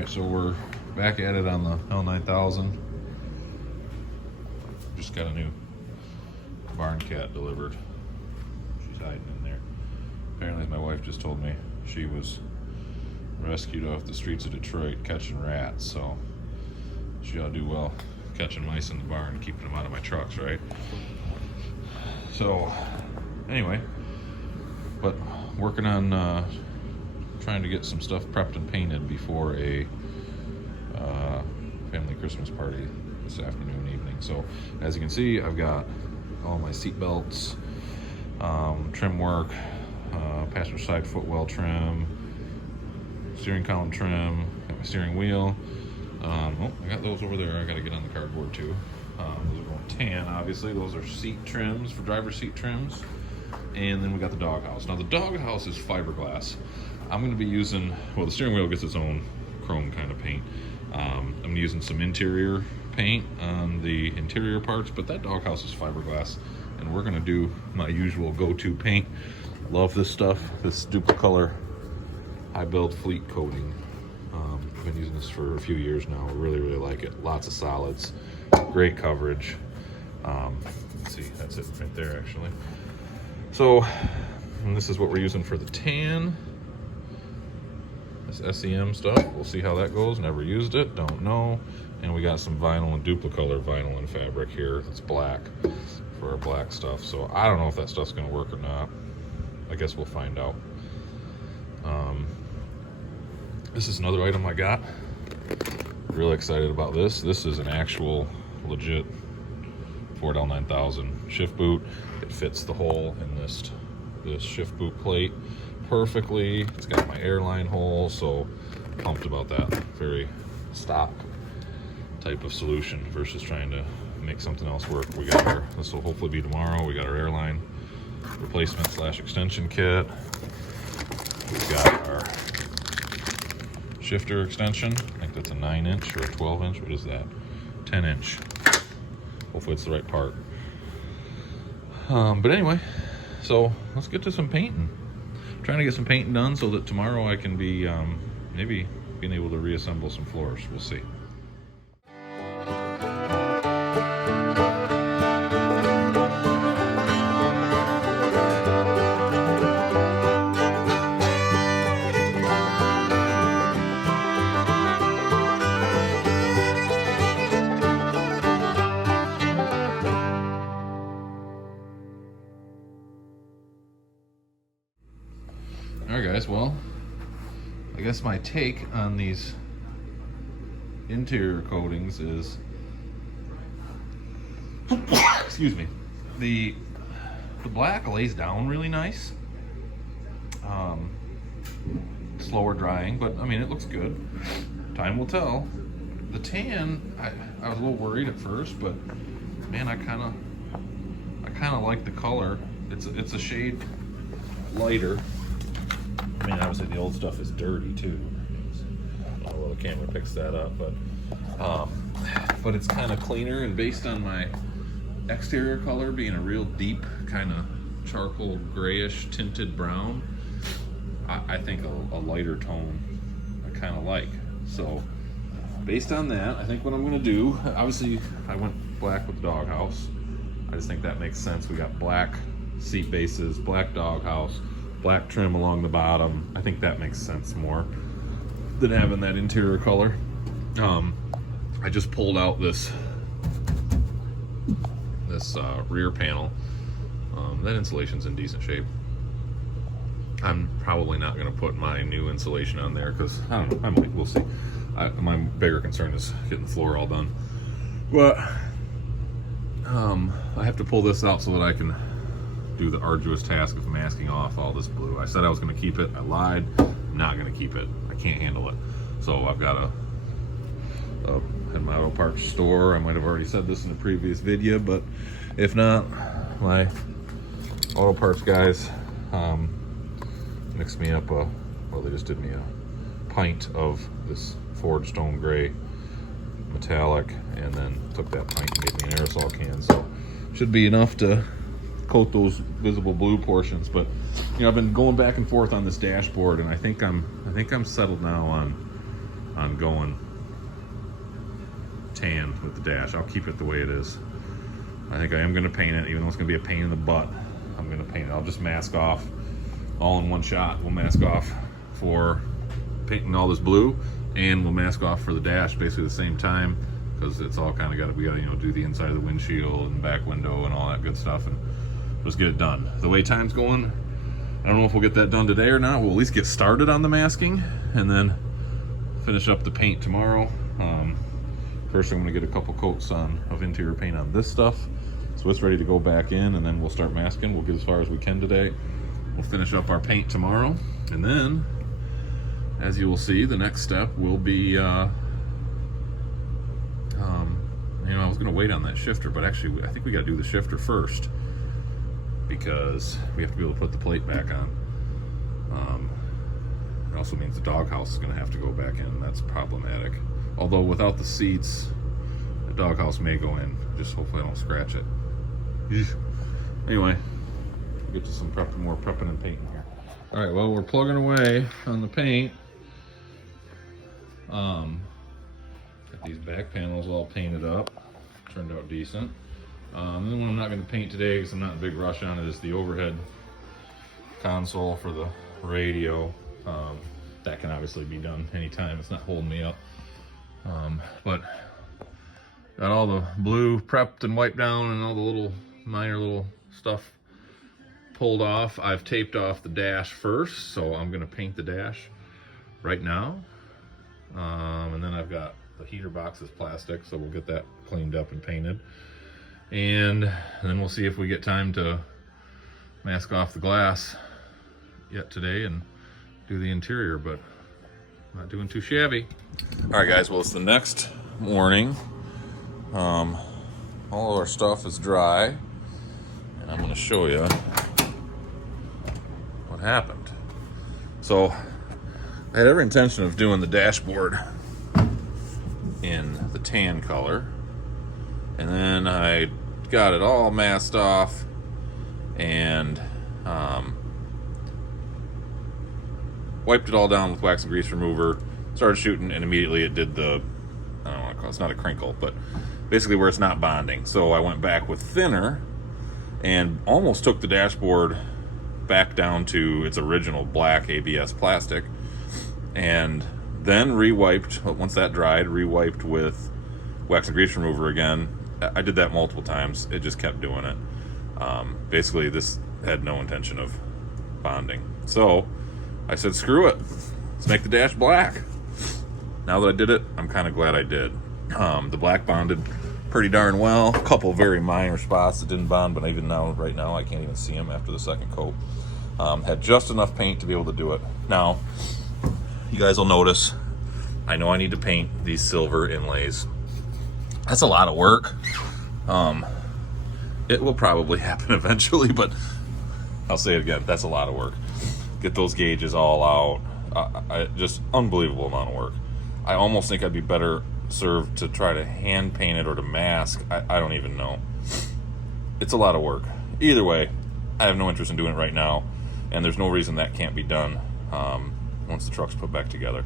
Alright, so we're back at it on the L9000. Just got a new barn cat delivered. She's hiding in there. Apparently, my wife just told me she was rescued off the streets of Detroit catching rats, so she ought to do well catching mice in the barn and keeping them out of my trucks, right? So, anyway, but working on trying to get some stuff prepped and painted before a family Christmas party this afternoon, evening. So, as you can see, I've got all my seat belts, trim work, passenger side footwell trim, steering column trim, got my steering wheel. Oh, I got those over there. I got to get on the cardboard too. Those are going tan, obviously. Those are seat trims, for driver's seat trims. And then we got the doghouse. Now the doghouse is fiberglass. I'm going to be using, well, the steering wheel gets its own chrome kind of paint. I'm using some interior paint on the interior parts, but that doghouse is fiberglass. And we're going to do my usual go-to paint. Love this stuff, this Duplicolor high build fleet coating. I've been using this for a few years now. I really like it. Lots of solids, great coverage. Let's see, that's it right there actually. So, and this is what we're using for the tan. This SEM stuff, we'll see how that goes. Never used it, don't know. And we got some vinyl and Duplicolor vinyl and fabric here. It's black for our black stuff. So I don't know if that stuff's gonna work or not. I guess we'll find out. This is another item I got. Really excited about this. This is an actual legit Ford L9000 shift boot. It fits the hole in this shift boot plate perfectly. It's got my airline hole, so pumped about that. Very stock type of solution versus trying to make something else work. We got our, this will hopefully be tomorrow. We got our airline replacement / extension kit. We've got our shifter extension. I think that's a 9-inch or a 12-inch. What is that? 10-inch. Hopefully it's the right part. But anyway, so let's get to some painting. I'm trying to get some painting done so that tomorrow I can be maybe being able to reassemble some floors. We'll see. Alright guys, well, I guess my take on these interior coatings is, excuse me, the black lays down really nice, slower drying, but I mean it looks good. Time will tell. The tan, I was a little worried at first, but man, I kind of like the color. It's a shade lighter. I mean, obviously the old stuff is dirty too. I don't know, the camera picks that up, but it's kind of cleaner, and based on my exterior color being a real deep kind of charcoal grayish tinted brown, I think a lighter tone I kind of like. So based on that, I think what I'm going to do, obviously I went black with the doghouse. I just think that makes sense. We got black seat bases, black doghouse, black trim along the bottom. I think that makes sense more than having that interior color. I just pulled out this rear panel. That insulation's in decent shape. I'm probably not going to put my new insulation on there because I don't know, I might, we'll see. My bigger concern is getting the floor all done. But I have to pull this out so that I can do the arduous task of masking off all this blue. I said I was going to keep it. I lied. I'm not going to keep it. I can't handle it. So I've got at my auto parts store. I might have already said this in a previous video, but if not, my auto parts guys mixed me up well, they just did me a pint of this Ford Stone Gray metallic, and then took that pint and gave me an aerosol can. So should be enough to coat those visible blue portions. But you know, I've been going back and forth on this dashboard, and I think I'm settled now on going tan with the dash. I'll keep it the way it is. I think I am going to paint it, even though it's going to be a pain in the butt. I'm going to paint it. I'll just mask off all in one shot. We'll mask off for painting all this blue, and we'll mask off for the dash basically at the same time, because it's all kind of we got to, you know, do the inside of the windshield and back window and all that good stuff, and just get it done. The way time's going, I don't know if we'll get that done today or not. We'll at least get started on the masking and then finish up the paint tomorrow. First, I'm going to get a couple coats of interior paint on this stuff, so it's ready to go back in, and then we'll start masking. We'll get as far as we can today. We'll finish up our paint tomorrow, and then, as you will see, the next step will be, you know, I was going to wait on that shifter, but actually I think we got to do the shifter first, because we have to be able to put the plate back on. It also means the doghouse is going to have to go back in. That's problematic. Although without the seats, the doghouse may go in. Just hopefully I don't scratch it. Anyway, we'll get to some more prepping and painting here. All right, well, we're plugging away on the paint. Got these back panels all painted up. Turned out decent. The one I'm not going to paint today because I'm not in a big rush on it is the overhead console for the radio. That can obviously be done anytime. It's not holding me up. But got all the blue prepped and wiped down, and all the little minor little stuff pulled off. I've taped off the dash first, so I'm going to paint the dash right now. And then I've got the heater box is plastic, so we'll get that cleaned up and painted. And then we'll see if we get time to mask off the glass yet today and do the interior, but not doing too shabby. All right, guys, well, it's the next morning. All of our stuff is dry, and I'm going to show you what happened. So I had every intention of doing the dashboard in the tan color, and then I got it all masked off and wiped it all down with wax and grease remover, started shooting, and immediately it did the, I don't want to call it, it's not a crinkle, but basically where it's not bonding. So I went back with thinner and almost took the dashboard back down to its original black ABS plastic, and then re-wiped, once that dried, re-wiped with wax and grease remover again. I did that multiple times. It just kept doing it. Basically, this had no intention of bonding. So I said, screw it. Let's make the dash black. Now that I did it, I'm kind of glad I did. The black bonded pretty darn well. A couple very minor spots that didn't bond, but even now, right now, I can't even see them after the second coat. Had just enough paint to be able to do it. Now, you guys will notice, I know I need to paint these silver inlays. That's a lot of work. It will probably happen eventually, but I'll say it again, that's a lot of work. Get those gauges all out. Just unbelievable amount of work. I almost think I'd be better served to try to hand paint it or to mask. I don't even know. It's a lot of work. Either way, I have no interest in doing it right now, and there's no reason that can't be done once the truck's put back together.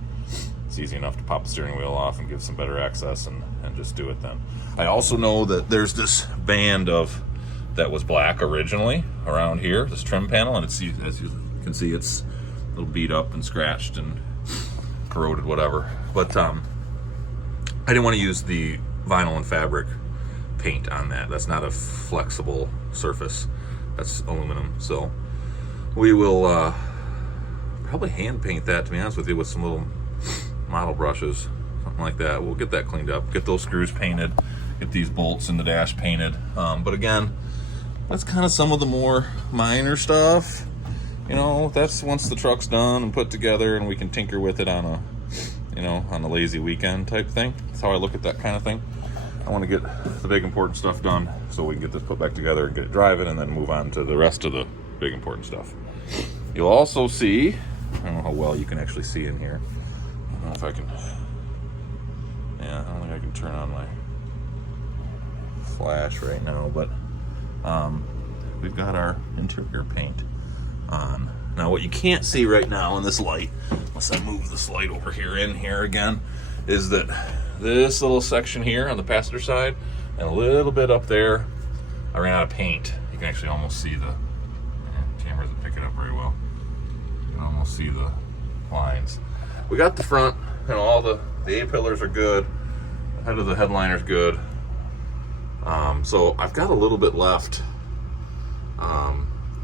It's easy enough to pop the steering wheel off and give some better access and just do it then. I also know that there's this band that was black originally around here, this trim panel, and it's, as you can see, it's a little beat up and scratched and corroded, whatever. But I didn't want to use the vinyl and fabric paint on that. That's not a flexible surface. That's aluminum. So we will probably hand paint that, to be honest with you, with some little model brushes, something like that. We'll get that cleaned up, get those screws painted, get these bolts in the dash painted. But again, that's kind of some of the more minor stuff. You know, that's once the truck's done and put together and we can tinker with it on a, you know, on a lazy weekend type thing. That's how I look at that kind of thing. I want to get the big important stuff done so we can get this put back together and get it driving and then move on to the rest of the big important stuff. You'll also see, I don't know how well you can actually see in here. I don't know if I can, yeah, I don't think I can turn on my flash right now, but we've got our interior paint on. Now what you can't see right now in this light, unless I move this light over here in here again, is that this little section here on the passenger side and a little bit up there, I ran out of paint. You can actually almost see the camera doesn't pick it up very well. You can almost see the lines. We got the front, and all the A-pillars are good. The head of the headliner's good. So I've got a little bit left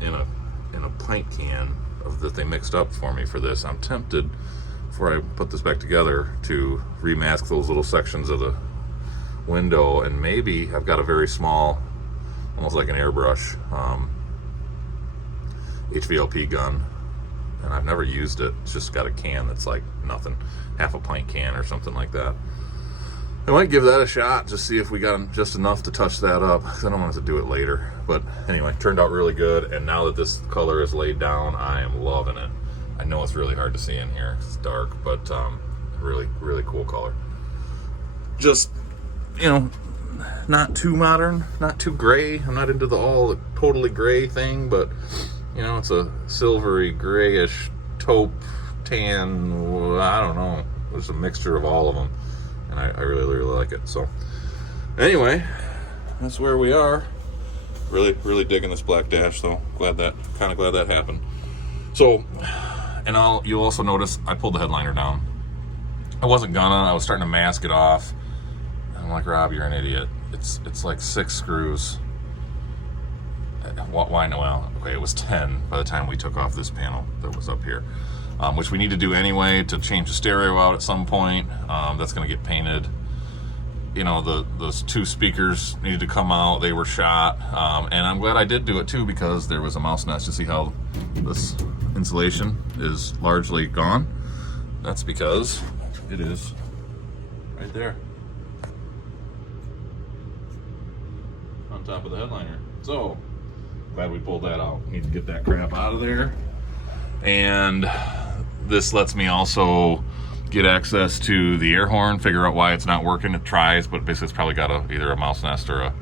in a pint can that they mixed up for me for this. I'm tempted, before I put this back together, to remask those little sections of the window, and maybe I've got a very small, almost like an airbrush, HVLP gun, and I've never used it. It's just got a can that's like nothing, half a pint can or something like that. I might give that a shot, just see if we got just enough to touch that up, because I don't want to do it later. But anyway, turned out really good, and now that this color is laid down, I am loving it. I know it's really hard to see in here, it's dark, but really, really cool color. Just, you know, not too modern, not too gray. I'm not into the totally gray thing, but you know, it's a silvery, grayish, taupe, tan, I don't know. It's a mixture of all of them, and I really, really like it. So anyway, that's where we are. Really, really digging this black dash, though. Kind of glad that happened. So, and you'll also notice I pulled the headliner down. I wasn't gonna. I was starting to mask it off. I'm like, Rob, you're an idiot. It's like 6 screws. Why no? Well, okay, it was 10 by the time we took off this panel that was up here, which we need to do anyway to change the stereo out at some point. That's going to get painted. You know, those 2 speakers needed to come out. They were shot, and I'm glad I did do it too, because there was a mouse nest. You see how this insulation is largely gone? That's because it is right there on top of the headliner. So glad we pulled that out. Need to get that crap out of there. And this lets me also get access to the air horn, figure out why it's not working. It tries, but basically it's probably got either a mouse nest or a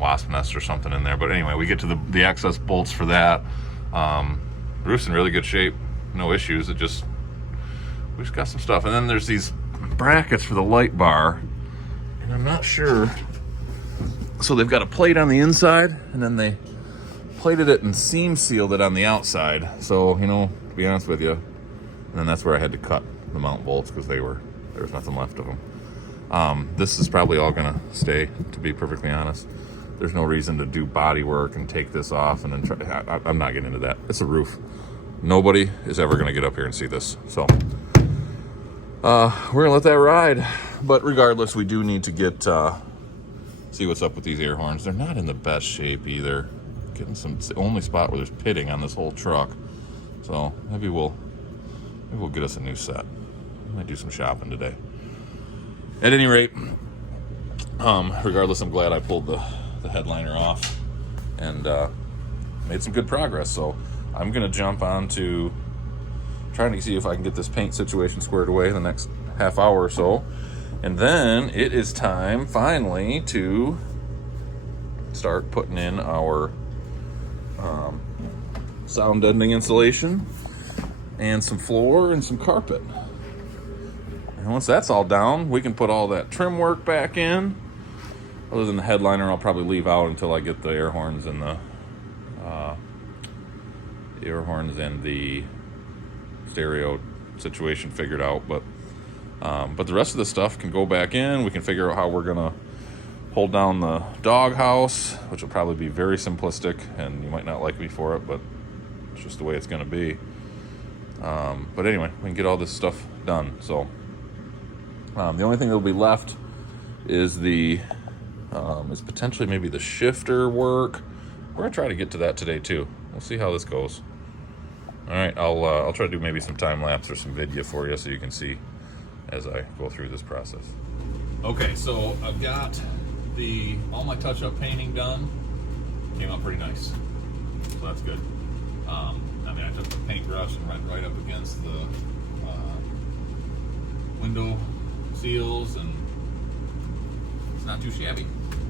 wasp nest or something in there. But anyway, we get to the access bolts for that. Roof's in really good shape, no issues. We just got some stuff. And then there's these brackets for the light bar, and I'm not sure. So they've got a plate on the inside, and then they plated it and seam sealed it on the outside. So, you know, to be honest with you, and then that's where I had to cut the mount bolts, because there was nothing left of them. This is probably all gonna stay, to be perfectly honest. There's no reason to do body work and take this off and then try. I'm not getting into that. It's a roof. Nobody is ever gonna get up here and see this. So we're gonna let that ride. But regardless, we do need to get see what's up with these air horns. They're not in the best shape either. It's the only spot where there's pitting on this whole truck. So maybe we'll get us a new set. Might do some shopping today. At any rate, regardless, I'm glad I pulled the headliner off and made some good progress. So I'm gonna jump on to trying to see if I can get this paint situation squared away in the next half hour or so. And then it is time finally to start putting in our sound deadening insulation and some floor and some carpet. And once that's all down, we can put all that trim work back in. Other than the headliner, I'll probably leave out until I get the air horns and the stereo situation figured out. But the rest of the stuff can go back in. We can figure out how we're gonna hold down the doghouse, which will probably be very simplistic, and you might not like me for it, but it's just the way it's gonna be. But anyway, we can get all this stuff done. So the only thing that'll be left is is potentially maybe the shifter work. We're gonna try to get to that today too. We'll see how this goes. All right, I'll try to do maybe some time lapse or some video for you so you can see as I go through this process. Okay, so I've got all my touch-up painting done. Came out pretty nice, so that's good. I mean, I took the paintbrush and went right up against the window seals, and it's not too shabby.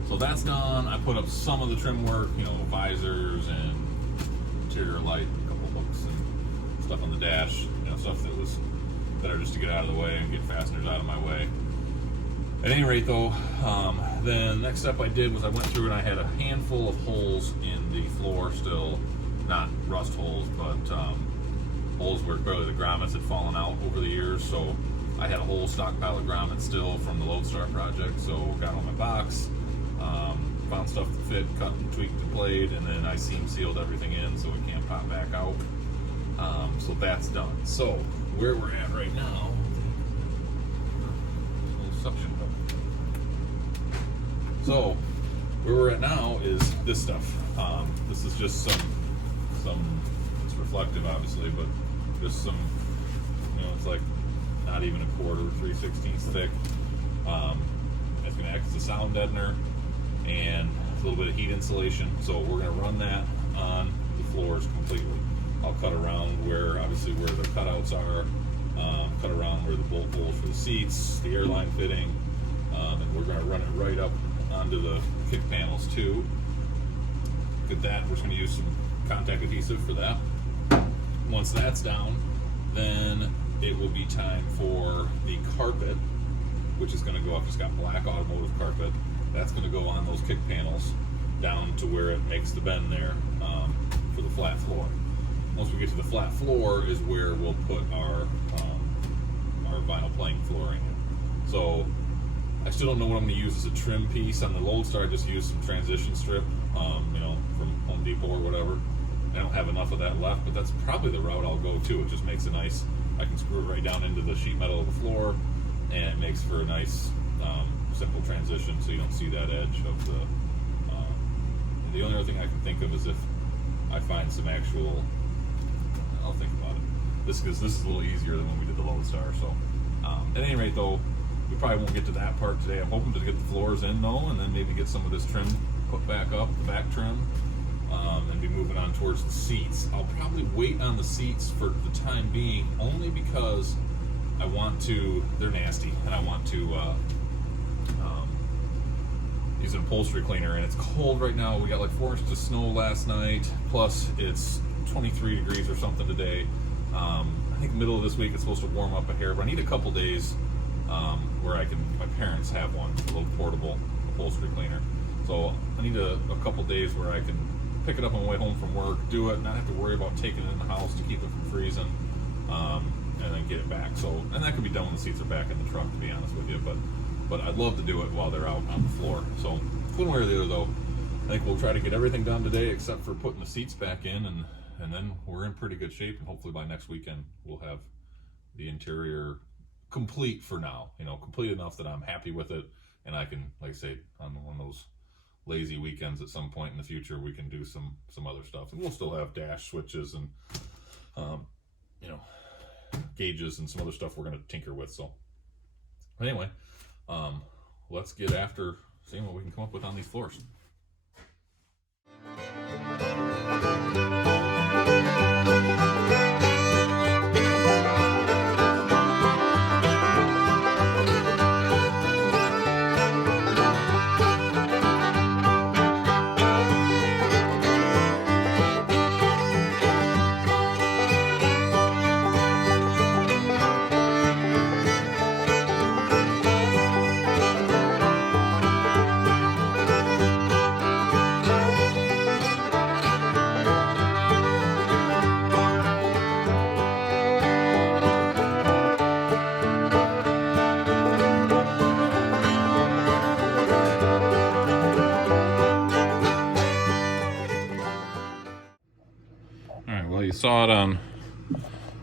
So that's done. I put up some of the trim work, you know, visors and interior light, a couple hooks stuff on the dash, you know, stuff that was better just to get out of the way and get fasteners out of my way. At any rate though, then next step I did was I went through and I had a handful of holes in the floor still, not rust holes, but holes where clearly the grommets had fallen out over the years. So I had a whole stockpile of grommets still from the Lodestar project. So got on my box, found stuff that fit, cut and tweaked and played, and then I seam sealed everything in so it can't pop back out. So that's done. So where we're at right now, suction cup. So where we're at now is this stuff. This is just some it's reflective obviously, but just some, you know, it's like not even a quarter, 3/16 thick. It's going to act as a sound deadener and a little bit of heat insulation. So we're going to run that on the floors completely. I'll cut around where obviously where the cutouts are, cut around where the bolt holes for the seats, the airline fitting, and we're going to run it right up onto the kick panels too. Look at that. We're just going to use some contact adhesive for that. Once that's down, then it will be time for the carpet, which is going to go up. It's got black automotive carpet. That's going to go on those kick panels down to where it makes the bend there for the flat floor. Once we get to the flat floor is where we'll put our vinyl plank flooring in. So I still don't know what I'm going to use as a trim piece. On the Lodestar I just used some transition strip, you know, from Home Depot or whatever. I don't have enough of that left, but that's probably the route I'll go to. It just makes a nice, I can screw it right down into the sheet metal of the floor, and it makes for a nice simple transition so you don't see that edge of the only other thing I can think of is if I find some actual, I'll think about it. This is a little easier than when we did the Lodestar. So at any rate though, we probably won't get to that part today. I'm hoping to get the floors in though, and then maybe get some of this trim put back up, the back trim, and be moving on towards the seats. I'll probably wait on the seats for the time being, only because I want to, they're nasty, and I want to use an upholstery cleaner, and it's cold right now. We got like 4 inches of snow last night, plus it's 23 degrees or something today. I think middle of this week it's supposed to warm up a hair, but I need a couple days where I can, my parents have one, a little portable upholstery cleaner. So I need a couple days where I can pick it up on the way home from work, do it, not have to worry about taking it in the house to keep it from freezing, and then get it back. So, and that could be done when the seats are back in the truck, to be honest with you, but I'd love to do it while they're out on the floor. So one way or the other though, I think we'll try to get everything done today except for putting the seats back in, and then we're in pretty good shape, and hopefully by next weekend we'll have the interior complete for now, you know, complete enough that I'm happy with it, and I can, like I say, on one of those lazy weekends at some point in the future, we can do some other stuff, and we'll still have dash switches and you know, gauges and some other stuff we're going to tinker with. So anyway, let's get after seeing what we can come up with on these floors. Well, you saw it on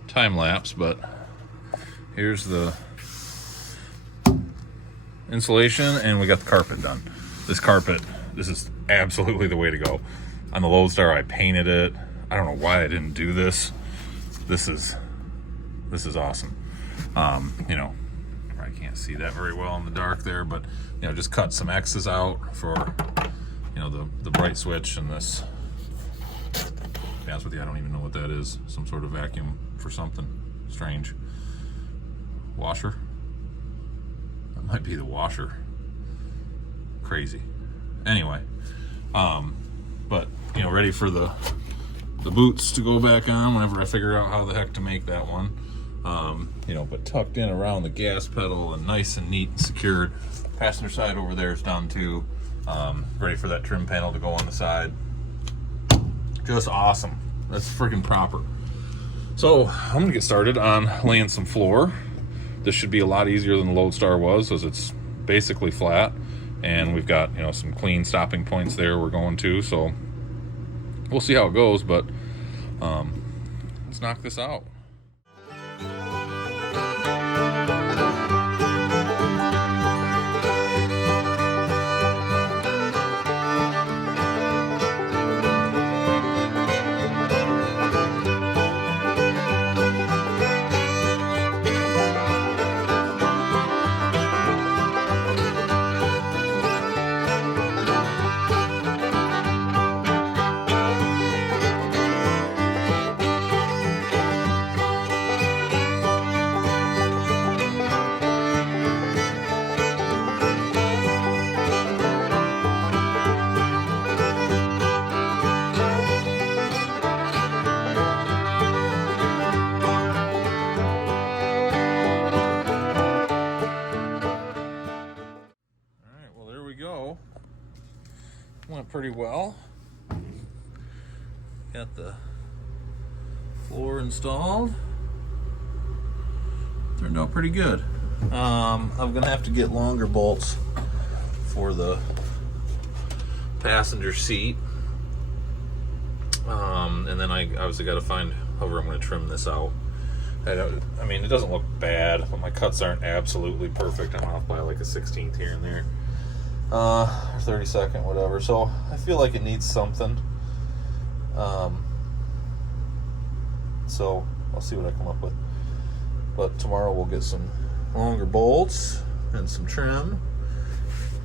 time lapse, but here's the insulation, and we got the carpet done. This carpet, this is absolutely the way to go. On the Lodestar, I painted it. I don't know why I didn't do this. This is awesome. You know, I can't see that very well in the dark there, but you know, just cut some X's out for, you know, the bright switch and this. To be honest with you, I don't even know what that is. Some sort of vacuum for something strange. Washer? That might be the washer. Crazy. Anyway, but you know, ready for the the boots to go back on whenever I figure out how the heck to make that one. You know, but tucked in around the gas pedal and nice and neat and secured. Passenger side over there is done too. Ready for that trim panel to go on the side. Just awesome. That's freaking proper. So I'm gonna get started on laying some floor. This should be a lot easier than the Lodestar was, as it's basically flat, and we've got, you know, some clean stopping points there we're going to. So we'll see how it goes, but let's knock this out. Went pretty well. Got the floor installed. Turned out pretty good. I'm gonna have to get longer bolts for the passenger seat. And then I obviously got to find however I'm going to trim this out. I mean, it doesn't look bad, but my cuts aren't absolutely perfect. I'm off by like a 16th here and there. Or 32nd, whatever. So I feel like it needs something. So I'll see what I come up with. But tomorrow we'll get some longer bolts and some trim.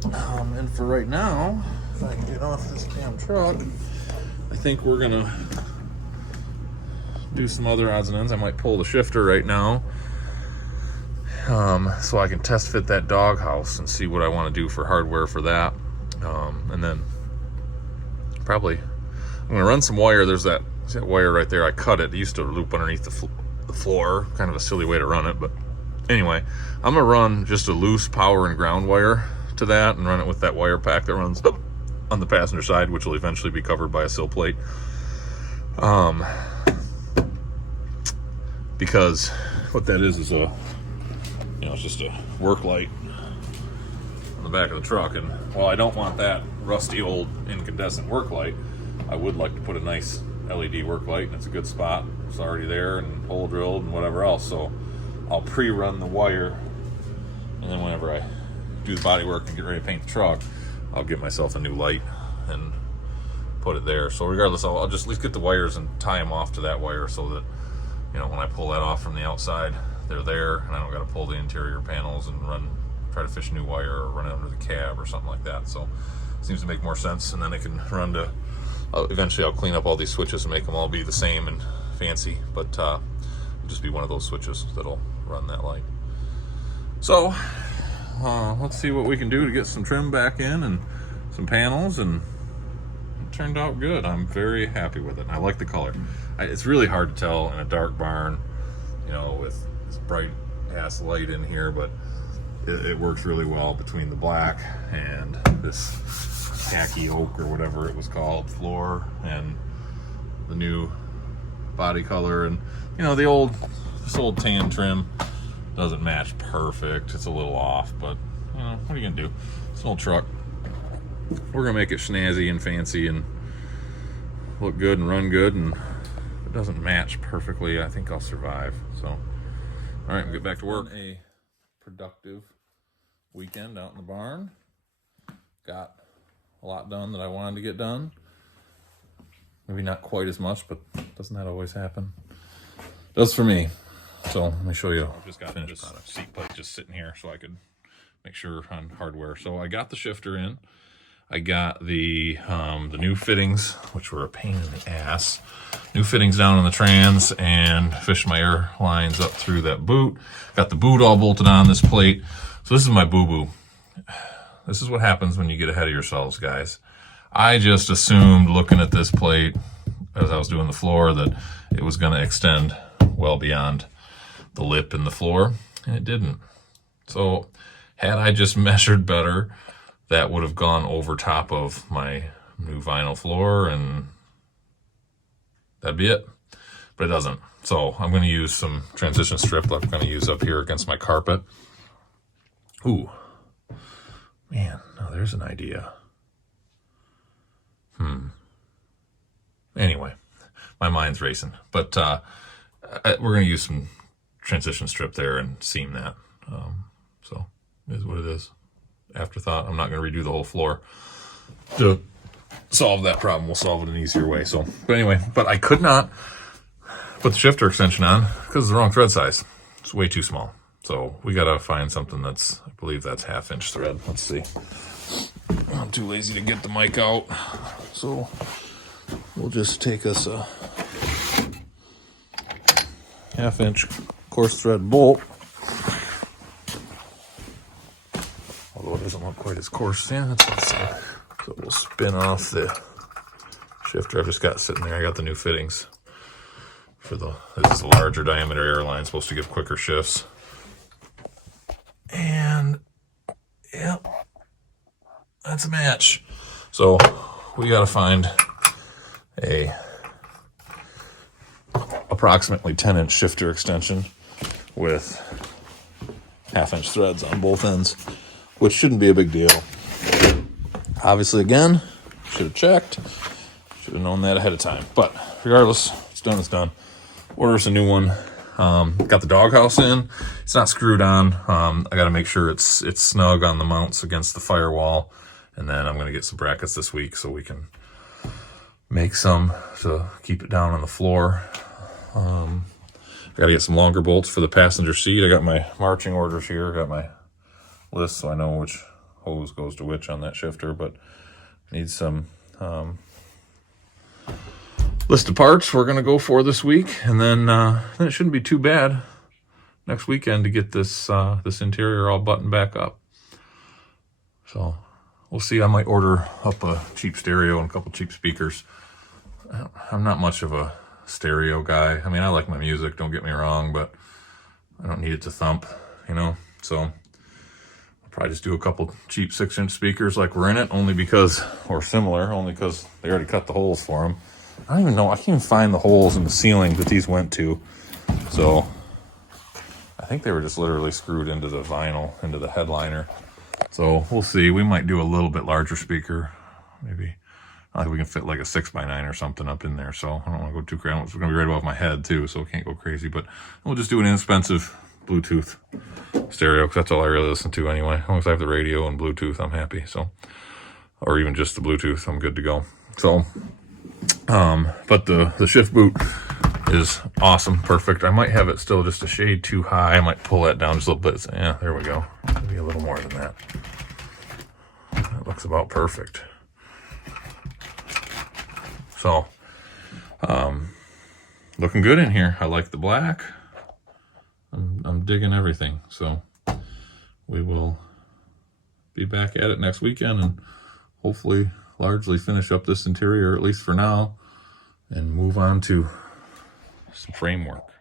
And for right now, if I can get off this damn truck, I think we're gonna do some other odds and ends. I might pull the shifter right now, so I can test fit that doghouse and see what I want to do for hardware for that. And then probably I'm gonna run some wire. There's that wire right there. I cut it. It used to loop underneath the floor. Kind of a silly way to run it, but anyway, I'm gonna run just a loose power and ground wire to that and run it with that wire pack that runs on the passenger side, which will eventually be covered by a sill plate. Because what that is a, you know, it's just a work light on the back of the truck. And while I don't want that rusty old incandescent work light, I would like to put a nice LED work light, and it's a good spot. It's already there and hole drilled and whatever else. So I'll pre-run the wire, and then whenever I do the body work and get ready to paint the truck, I'll get myself a new light and put it there. So regardless, I'll just at least get the wires and tie them off to that wire so that, you know, when I pull that off from the outside, they're there, and I don't got to pull the interior panels and try to fish new wire or run it under the cab or something like that. So it seems to make more sense, and then it can run to, eventually I'll clean up all these switches and make them all be the same and fancy, but it'll just be one of those switches that'll run that light. So let's see what we can do to get some trim back in and some panels, and it turned out good. I'm very happy with it, and I like the color. It's really hard to tell in a dark barn, you know, with this bright ass light in here, but it works really well between the black and this khaki oak or whatever it was called floor, and the new body color. And you know, this old tan trim doesn't match perfect. It's a little off, but you know, what are you gonna do? It's an old truck. We're gonna make it snazzy and fancy and look good and run good, and if it doesn't match perfectly, I think I'll survive. So all right, we'll get back to work. A productive weekend out in the barn. Got a lot done that I wanted to get done. Maybe not quite as much, but doesn't that always happen? Does for me. So let me show you. I just got this seat plate just sitting here so I could make sure on hardware. So I got the shifter in. I got the new fittings, which were a pain in the ass. New fittings down on the trans, and fished my air lines up through that boot. Got the boot all bolted on this plate. So this is my boo-boo. This is what happens when you get ahead of yourselves, guys. I just assumed, looking at this plate, as I was doing the floor that it was going to extend well beyond the lip in the floor, and it didn't. So had I just measured better, that would have gone over top of my new vinyl floor, and that'd be it. But it doesn't. So I'm going to use some transition strip like I'm going to use up here against my carpet. Ooh, man, now there's an idea. Anyway, my mind's racing. But we're going to use some transition strip there and seam that. So it is what it is. Afterthought. I'm not going to redo the whole floor to solve that problem. We'll solve it an easier way. So, but anyway, but I could not put the shifter extension on because it's the wrong thread size. It's way too small. So we got to find something that's, I believe that's 1/2 inch thread. Let's see. I'm too lazy to get the mic out. So we'll just take us a 1/2 inch coarse thread bolt. Although it doesn't look quite as coarse. Yeah, that's what it's saying. So we'll spin off the shifter I've just got sitting there. I got the new fittings for this is a larger diameter airline, supposed to give quicker shifts. And yep, that's a match. So we got to find a approximately 10-inch shifter extension with 1/2 inch threads on both ends, which shouldn't be a big deal. Obviously, again, should have checked. Should have known that ahead of time. But regardless, it's done, it's done. Order us a new one. Got the doghouse in. It's not screwed on. I got to make sure it's snug on the mounts against the firewall. And then I'm going to get some brackets this week so we can make some to keep it down on the floor. Got to get some longer bolts for the passenger seat. I got my marching orders here. I got my list so I know which hose goes to which on that shifter, but need some list of parts we're going to go for this week, and then it shouldn't be too bad next weekend to get this this interior all buttoned back up. So we'll see. I might order up a cheap stereo and a couple cheap speakers. I'm not much of a stereo guy. I mean, I like my music, don't get me wrong, but I don't need it to thump, you know? So I'll probably just do a couple cheap 6-inch speakers like we're in it, only because, or similar, only because they already cut the holes for them. I don't even know, I can't even find the holes in the ceiling that these went to. So I think they were just literally screwed into the vinyl, into the headliner. So we'll see. We might do a little bit larger speaker, maybe. I think we can fit like a 6x9 or something up in there. So I don't want to go too crazy. It's going to be right above my head too, so it can't go crazy. But we'll just do an inexpensive Bluetooth stereo, because that's all I really listen to anyway. As long as I have the radio and Bluetooth, I'm happy. So, or even just the Bluetooth, I'm good to go. So, but the shift boot is awesome, perfect. I might have it still just a shade too high. I might pull that down just a little bit. So, yeah, there we go. Maybe a little more than that. That looks about perfect. So, looking good in here. I like the black. I'm digging everything. So we will be back at it next weekend and hopefully largely finish up this interior, at least for now, and move on to some framework.